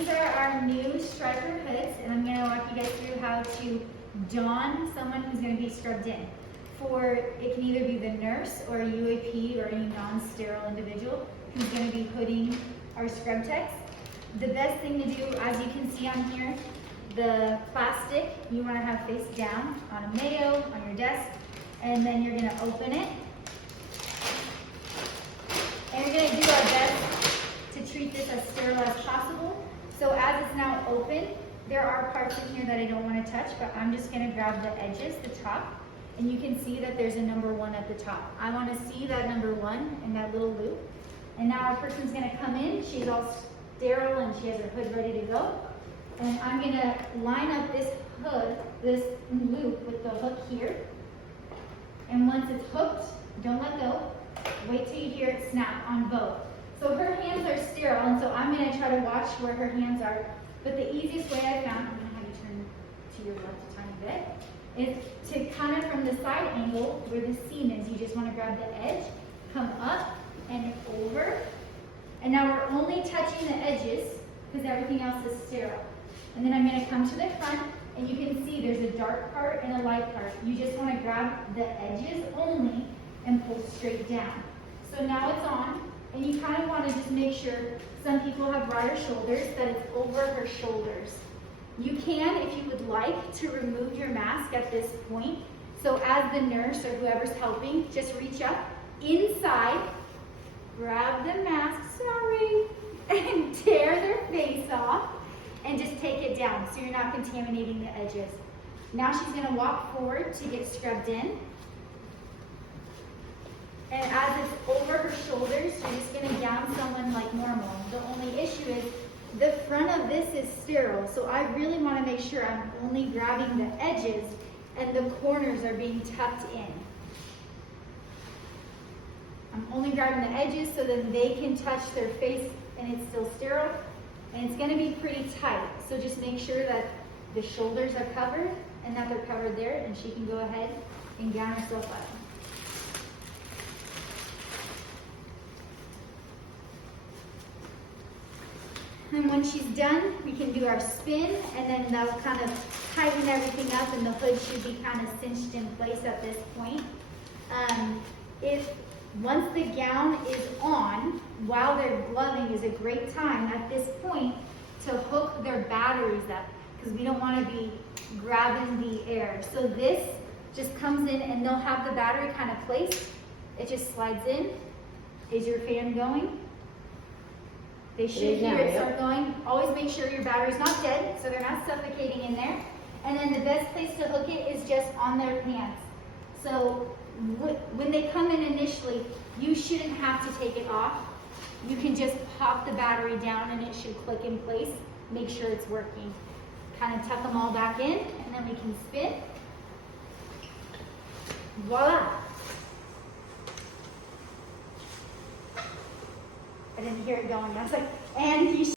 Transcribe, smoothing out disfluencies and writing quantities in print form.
these are our new Stryker hoods, and I'm going to walk you guys through how to don someone who's going to be scrubbed in. It can either be the nurse or a UAP or any non-sterile individual who's going to be hooding our scrub techs. The best thing to do, as you can see on here, the plastic you want to have face down on a mayo, on your desk, and then you're going to open it. And we're going to do our best to treat this as sterile as possible. So as it's now open, there are parts in here that I don't want to touch, but I'm just going to grab the edges, the top, and you can see that there's a number 1 at the top. I want to see that number 1 in that little loop. And now our person's going to come in. She's all sterile and she has her hood ready to go. And I'm going to line up this hood, this loop with the hook here. And once it's hooked, don't let go. Wait till you hear it snap on both. So her hands are sterile, and so I'm going to try to watch where her hands are. But the easiest way I found, I'm going to have you turn to your left a tiny bit, is to kind of from the side angle where the seam is, you just want to grab the edge, come up and over. And now we're only touching the edges because everything else is sterile. And then I'm going to come to the front, and you can see there's a dark part and a light part. You just want to grab the edges only and pull straight down. So now it's on, and you kind of want to just make sure, some people have wider shoulders, that it's over her shoulders. You can, if you would like, to remove your mask at this point. So as the nurse or whoever's helping, just reach up inside, grab the mask, and tear their face off, and just take it down so you're not contaminating the edges. Now she's going to walk forward to get scrubbed in. And as it's over her shoulders, you're just going to down someone like normal. The only issue is the front of this is sterile, so I really want to make sure I'm only grabbing the edges and the corners are being tucked in. I'm only grabbing the edges so that they can touch their face and it's still sterile. And it's going to be pretty tight, so just make sure that the shoulders are covered and that they're covered there, and she can go ahead and gown herself up. And when she's done, we can do our spin, and then that'll kind of tighten everything up, and the hood should be kind of cinched in place at this point. Once the gown is on, while they're gloving is a great time at this point to hook their batteries up, because we don't want to be grabbing the air. So this just comes in, and they'll have the battery kind of placed. It just slides in. Is your fan going? They should hear it start going. Always make sure your battery's not dead, so they're not suffocating in there. And then the best place to hook it is just on their pants. So when they come in initially, you shouldn't have to take it off. You can just pop the battery down and it should click in place. Make sure it's working. Kind of tuck them all back in, and then we can spin. Voila! I didn't hear it going. I was like, and you